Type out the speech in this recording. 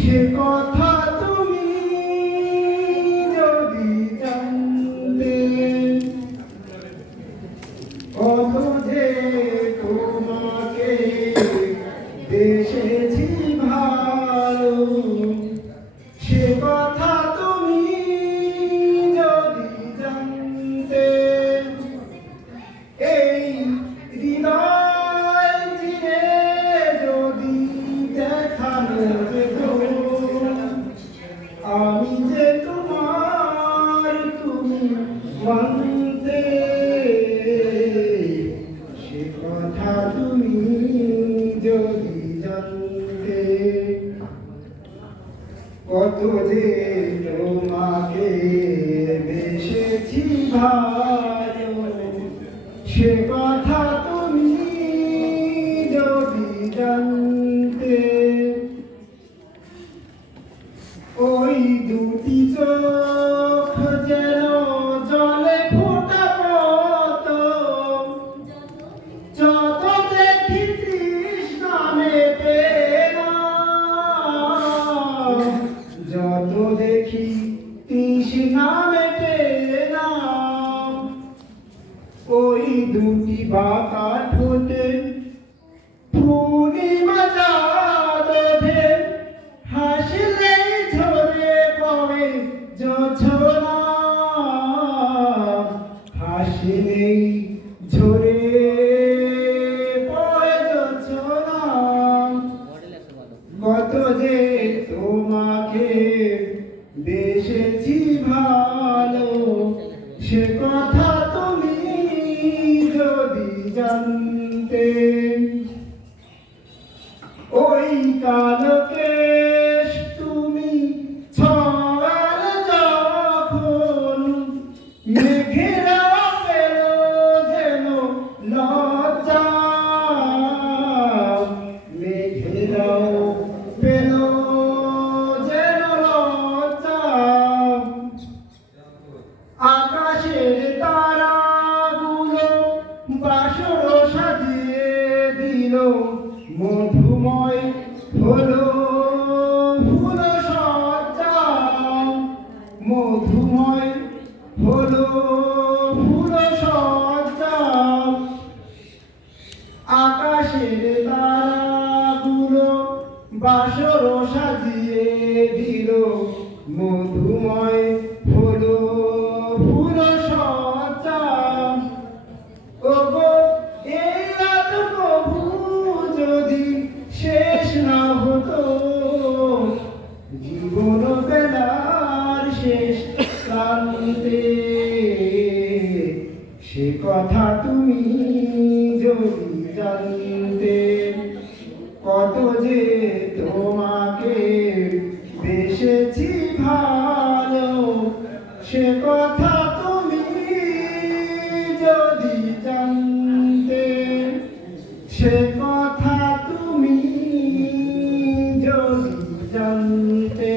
সে কথা তুমি যদি জানতে, কত যে তোমাকে বেসেছি ভালো, সে কথা তুমি যদি জানতে। এই হৃদয় চিরে যদি দেখানো যেত আমি যে তোমার, তুমি মানতে, সে কথা তুমি যদি জানতে। কত যে তোমাকে বেসেছি ভালো, সে কথা তুমি যদি জানতে। ওই দুটি চোখ যেন জলে ফোটা মত, যত দেখি তৃষ্ণা মেটে না, যত দেখি তৃষ্ণা মেটে না। ওই দুটি বাঁকা ঠোঁটে পূর্ণিমা চাঁদ ওঠে, হাসলেই ঝরে পড়ে জোছনা, হাসলেই ঝরে পড়ে জোছনা। কত যে তোমাকে বেসেছি ভালো, সে কথা তুমি যদি জানতে। ওই কালকে তুমি ছড়ালে যখন, মেঘেরা পেল যেন লজ্জা, মেঘেরাও পেল যেন লজ্জা। আকাশের তারাগুলো বাসর সাজিয়ে দিল, মধুময় হলো ফুল সজ্জা, মধুময় হলো ফুল সজ্জা। আকাশের তারাগুলো বাসর সাজিয়ে দিল, মধুময় হলো ফুল সজ্জা। ওগো এই রাত প্রভু যদি শেষ না হতো, জীবন বেলার শেষ প্রান্তে, সে কথা তুমি যদি জানতে। কত যে তোমাকে বেসেছি ভালো, সে কথা তুমি যদি জানতে, সে কথা তুমি যদি জানতে।